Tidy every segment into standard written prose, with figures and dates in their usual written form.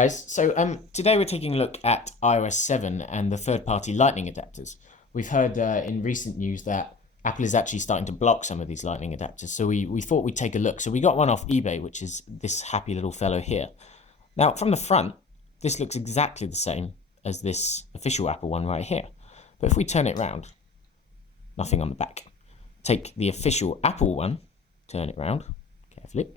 Guys, so today we're taking a look at iOS 7 and the third-party Lightning adapters. We've heard in recent news that Apple is actually starting to block some of these Lightning adapters, so we thought we'd take a look. So we got one off eBay, which is this happy little fellow here. Now, from the front, this looks exactly the same as this official Apple one right here. But if we turn it around, nothing on the back. Take the official Apple one, turn it around carefully.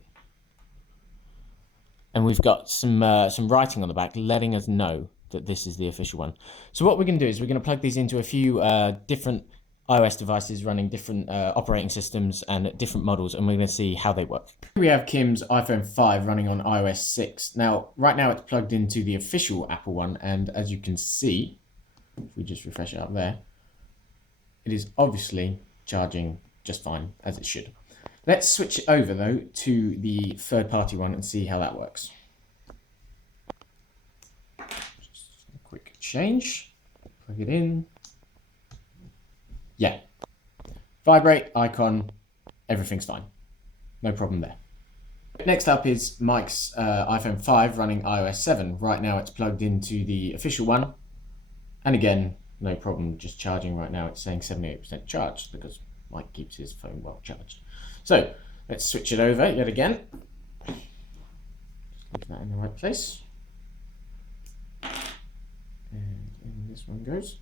And we've got some writing on the back letting us know that this is the official one. So what we're going to do is we're going to plug these into a few different iOS devices running different operating systems and different models, and we're going to see how they work. We have Kim's iPhone 5 running on iOS 6. Now, right now it's plugged into the official Apple one, and as you can see, if we just refresh it up there, it is obviously charging just fine, as it should. Let's switch it over, though, to the third-party one and see how that works. Just a quick change. Plug it in. Yeah. Vibrate, icon, everything's fine. No problem there. Next up is Mike's iPhone 5 running iOS 7. Right now it's plugged into the official one. And again, no problem, just charging right now. It's saying 78% charged because Mike keeps his phone well charged. So let's switch it over yet again. Just leave that in the right place. And in this one goes.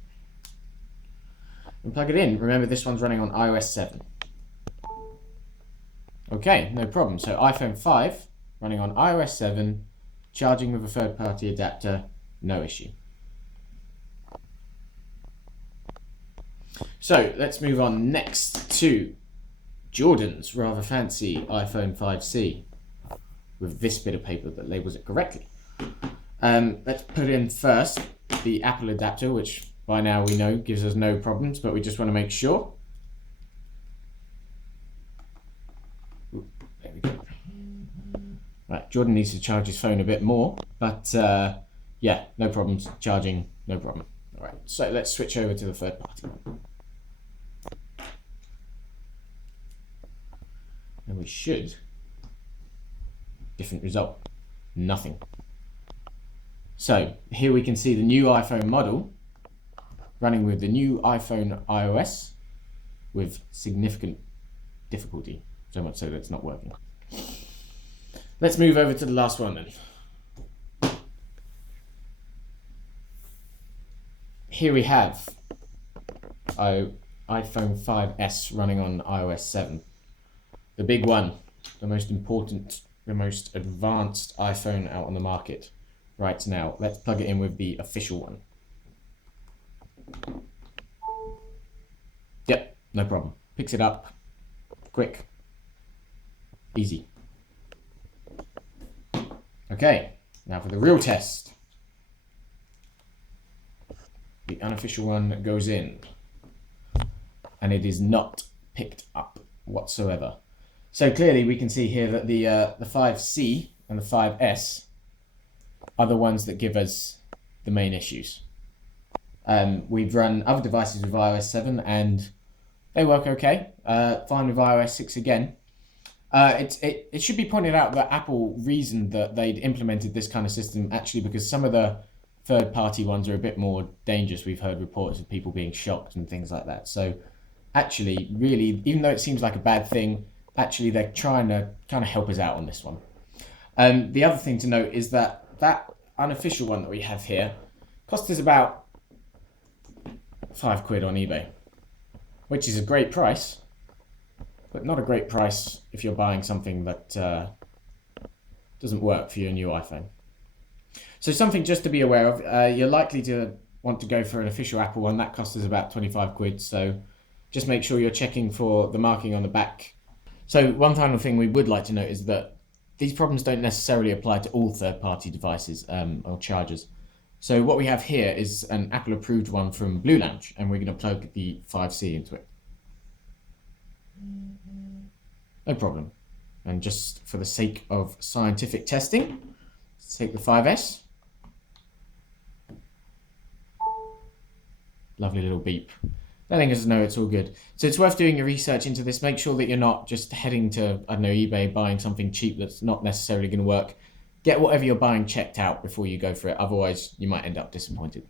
And plug it in. Remember, this one's running on iOS 7. Okay, no problem. So iPhone 5 running on iOS 7, charging with a third-party adapter, no issue. So let's move on next to Jordan's rather fancy iPhone 5C with this bit of paper that labels it correctly. Let's put in first the Apple adapter, which by now we know gives us no problems, but we just want to make sure. Ooh, there we go. Right, Jordan needs to charge his phone a bit more, but yeah, no problems. Charging, no problem. All right, so let's switch over to the third party one. And we should. Different result. Nothing. So here we can see the new iPhone model running with the new iPhone iOS with significant difficulty. So much so that it's not working. Let's move over to the last one then. Here we have iPhone 5S running on iOS 7. The big one, the most important, the most advanced iPhone out on the market right now. Let's plug it in with the official one. Yep, no problem. Picks it up, quick, easy. Okay, now for the real test. The unofficial one goes in, and it is not picked up whatsoever. So clearly we can see here that the 5C and the 5S are the ones that give us the main issues. We've run other devices with iOS 7 and they work okay. Fine with iOS 6 again. It should be pointed out that Apple reasoned that they'd implemented this kind of system actually because some of the third-party ones are a bit more dangerous. We've heard reports of people being shocked and things like that. So actually, really, even though it seems like a bad thing, actually they're trying to kind of help us out on this one. The other thing to note is that unofficial one that we have here cost us about £5 on eBay, which is a great price, but not a great price if you're buying something that doesn't work for your new iPhone. So something just to be aware of, you're likely to want to go for an official Apple one. That costs us about £25, so just make sure you're checking for the marking on the back. So one final thing we would like to note is that these problems don't necessarily apply to all third-party devices or chargers. So what we have here is an Apple-approved one from Blue Lounge, and we're going to plug the 5C into it. No problem. And just for the sake of scientific testing, let's take the 5S. Lovely little beep. letting us know it's all good. So it's worth doing your research into this. Make sure that you're not just heading to, I don't know, eBay, buying something cheap that's not necessarily going to work. get whatever you're buying checked out before you go for it. Otherwise, you might end up disappointed.